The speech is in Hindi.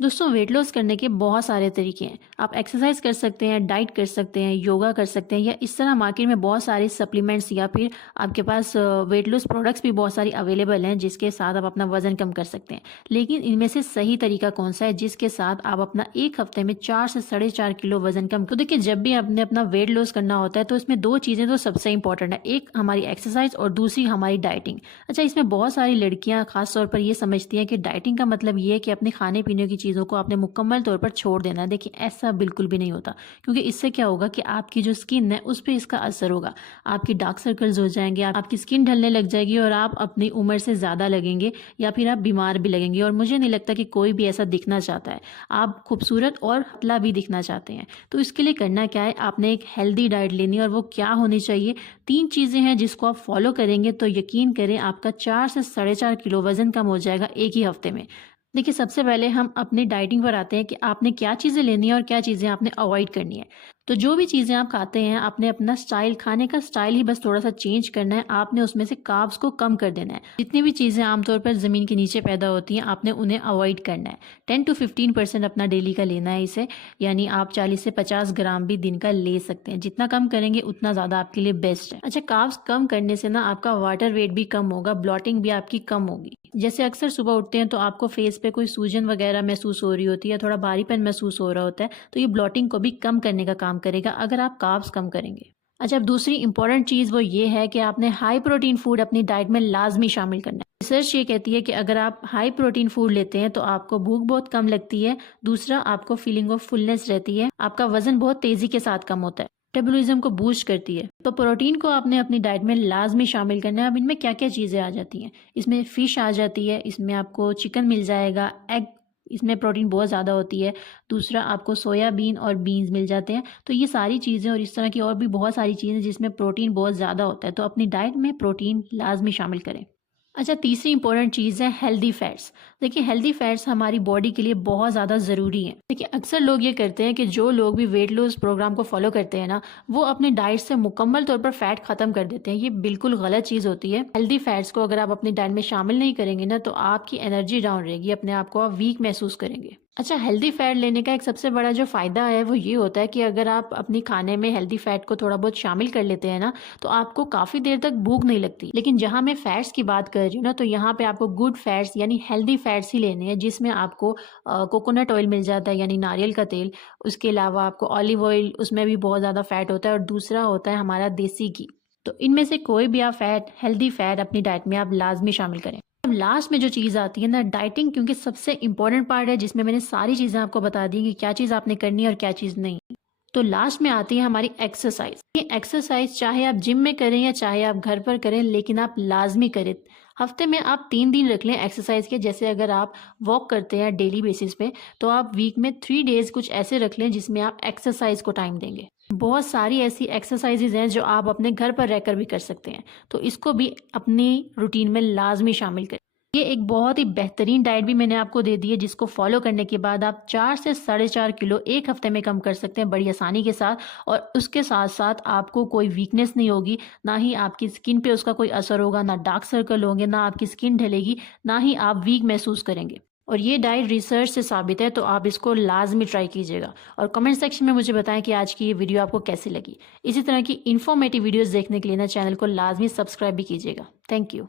दोस्तों, वेट लॉस करने के बहुत सारे तरीके हैं। आप एक्सरसाइज कर सकते हैं, डाइट कर सकते हैं, योगा कर सकते हैं, या इस तरह मार्केट में बहुत सारे सप्लीमेंट्स या फिर आपके पास वेट लॉस प्रोडक्ट्स भी बहुत सारी अवेलेबल हैं जिसके साथ आप अपना वजन कम कर सकते हैं। लेकिन इनमें से सही तरीका कौन सा है जिसके साथ आप अपना एक हफ्ते में 4 से 4.5 किलो वजन कम। तो देखिए, जब भी आपने अपना वेट लॉस करना होता है तो इसमें दो चीज़ें तो सबसे इंपॉर्टेंट है, एक हमारी एक्सरसाइज और दूसरी हमारी डाइटिंग। अच्छा, इसमें बहुत सारी लड़कियां खास तौर पर ये समझती हैं कि डाइटिंग का मतलब ये है कि अपने खाने पीने की चीज़ों को आपने मुकम्मल तौर पर छोड़ देना है। देखिए, ऐसा बिल्कुल भी नहीं होता, क्योंकि इससे क्या होगा कि आपकी जो स्किन है उस पर इसका असर होगा। आपकी डार्क सर्कल्स हो जाएंगे, आपकी स्किन ढलने लग जाएगी और आप अपनी उम्र से ज़्यादा लगेंगे, या फिर आप बीमार भी लगेंगे। और मुझे नहीं लगता कि कोई भी ऐसा दिखना चाहता है। आप खूबसूरत और पतला भी दिखना चाहते हैं। तो इसके लिए करना क्या है, आपने एक हेल्दी डाइट लेनी है, और वो क्या होनी चाहिए। 3 चीज़ें हैं जिसको आप फॉलो करेंगे तो यकीन करें आपका 4 से 4.5 किलो वजन कम हो जाएगा एक ही हफ्ते में। देखिए, सबसे पहले हम अपनी डाइटिंग पर आते हैं कि आपने क्या चीज़ें लेनी है और क्या चीज़ें आपने अवॉइड करनी है। तो जो भी चीज़ें आप खाते हैं, आपने अपना स्टाइल, खाने का स्टाइल ही बस थोड़ा-सा चेंज करना है। आपने उसमें से कार्ब्स को कम कर देना है। जितनी भी चीज़ें आमतौर पर ज़मीन के नीचे पैदा होती हैं, आपने उन्हें अवॉइड करना है। 10 टू 15% अपना डेली का लेना है इसे, यानी आप 40 से 50 ग्राम भी दिन का ले सकते हैं। जितना कम करेंगे उतना ज़्यादा आपके लिए बेस्ट है। अच्छा, कार्ब्स कम करने से ना आपका वाटर वेट भी कम होगा, ब्लॉटिंग भी आपकी कम होगी। जैसे अक्सर सुबह उठते हैं तो आपको फेस पे कोई सूजन वगैरह महसूस हो रही होती है, या थोड़ा भारीपन महसूस हो रहा होता है, तो ये ब्लॉटिंग को भी कम करने का काम करेगा अगर आप कार्ब्स कम करेंगे। अच्छा, अब दूसरी इंपॉर्टेंट चीज़ वो ये है कि आपने हाई प्रोटीन फूड अपनी डाइट में लाजमी शामिल करना है। रिसर्च ये कहती है कि अगर आप हाई प्रोटीन फूड लेते हैं तो आपको भूख बहुत कम लगती है। दूसरा, आपको फीलिंग ऑफ फुलनेस रहती है। आपका वजन बहुत तेजी के साथ कम होता है। मेटाबॉलिज्म को बूस्ट करती है। तो प्रोटीन को आपने अपनी डाइट में लाजमी शामिल करना है। अब इनमें क्या क्या चीज़ें आ जाती हैं, इसमें फ़िश आ जाती है, इसमें आपको चिकन मिल जाएगा, एग, इसमें प्रोटीन बहुत ज़्यादा होती है। दूसरा, आपको सोयाबीन और बीन्स मिल जाते हैं। तो ये सारी चीज़ें और इस तरह की और भी बहुत सारी चीज़ें जिसमें प्रोटीन बहुत ज़्यादा होता है, तो अपनी डाइट में प्रोटीन लाजमी शामिल करें। अच्छा, तीसरी इंपॉर्टेंट चीज़ है हेल्दी फैट्स। देखिए, हेल्दी फैट्स हमारी बॉडी के लिए बहुत ज़्यादा ज़रूरी हैं। देखिए, अक्सर लोग ये करते हैं कि जो लोग भी वेट लॉस प्रोग्राम को फॉलो करते हैं ना, वो अपनी डाइट से मुकम्मल तौर पर फैट ख़त्म कर देते हैं। ये बिल्कुल गलत चीज़ होती है। हेल्दी फैट्स को अगर आप अपनी डाइट में शामिल नहीं करेंगे ना, तो आपकी एनर्जी डाउन रहेगी, अपने आप को आप वीक महसूस करेंगे। अच्छा, हेल्दी फैट लेने का एक सबसे बड़ा जो फ़ायदा है वो ये होता है कि अगर आप अपनी खाने में हेल्दी फैट को थोड़ा बहुत शामिल कर लेते हैं ना, तो आपको काफ़ी देर तक भूख नहीं लगती। लेकिन जहाँ मैं फैट्स की बात कर रही हूँ ना, तो यहाँ पे आपको गुड फैट्स यानी हेल्दी फैट्स ही लेने हैं, जिसमें आपको कोकोनट ऑयल मिल जाता है, यानी नारियल का तेल। उसके अलावा आपको ऑलिव ऑयल, उसमें भी बहुत ज़्यादा फैट होता है, और दूसरा होता है हमारा देसी घी। तो इनमें से कोई भी आप फैट, हेल्दी फैट अपनी डाइट में आप लाजमी शामिल करें। अब लास्ट में जो चीज़ आती है ना, डाइटिंग, क्योंकि सबसे इंपॉर्टेंट पार्ट है, जिसमें मैंने सारी चीज़ें आपको बता दी कि क्या चीज़ आपने करनी है और क्या चीज़ नहीं। तो लास्ट में आती है हमारी एक्सरसाइज। ये एक्सरसाइज चाहे आप जिम में करें या चाहे आप घर पर करें, लेकिन आप लाजमी करें। हफ्ते में आप 3 दिन रख लें एक्सरसाइज के। जैसे अगर आप वॉक करते हैं डेली बेसिस पे, तो आप वीक में 3 डेज कुछ ऐसे रख लें जिसमें आप एक्सरसाइज को टाइम देंगे। बहुत सारी ऐसी एक्सरसाइजेज हैं जो आप अपने घर पर रहकर भी कर सकते हैं, तो इसको भी अपनी रूटीन में लाजमी शामिल करें। ये एक बहुत ही बेहतरीन डाइट भी मैंने आपको दे दी है, जिसको फॉलो करने के बाद आप 4 से 4.5 किलो एक हफ्ते में कम कर सकते हैं बड़ी आसानी के साथ। और उसके साथ साथ आपको कोई वीकनेस नहीं होगी, ना ही आपकी स्किन पे उसका कोई असर होगा, ना डार्क सर्कल होंगे, ना आपकी स्किन ढलेगी, ना ही आप वीक महसूस करेंगे। और ये डाइट रिसर्च से साबित है, तो आप इसको लाजमी ट्राई कीजिएगा। और कमेंट सेक्शन में मुझे बताएं कि आज की ये वीडियो आपको कैसी लगी। इसी तरह की इन्फॉर्मेटिव वीडियोस देखने के लिए ना चैनल को लाजमी सब्सक्राइब भी कीजिएगा। Thank you.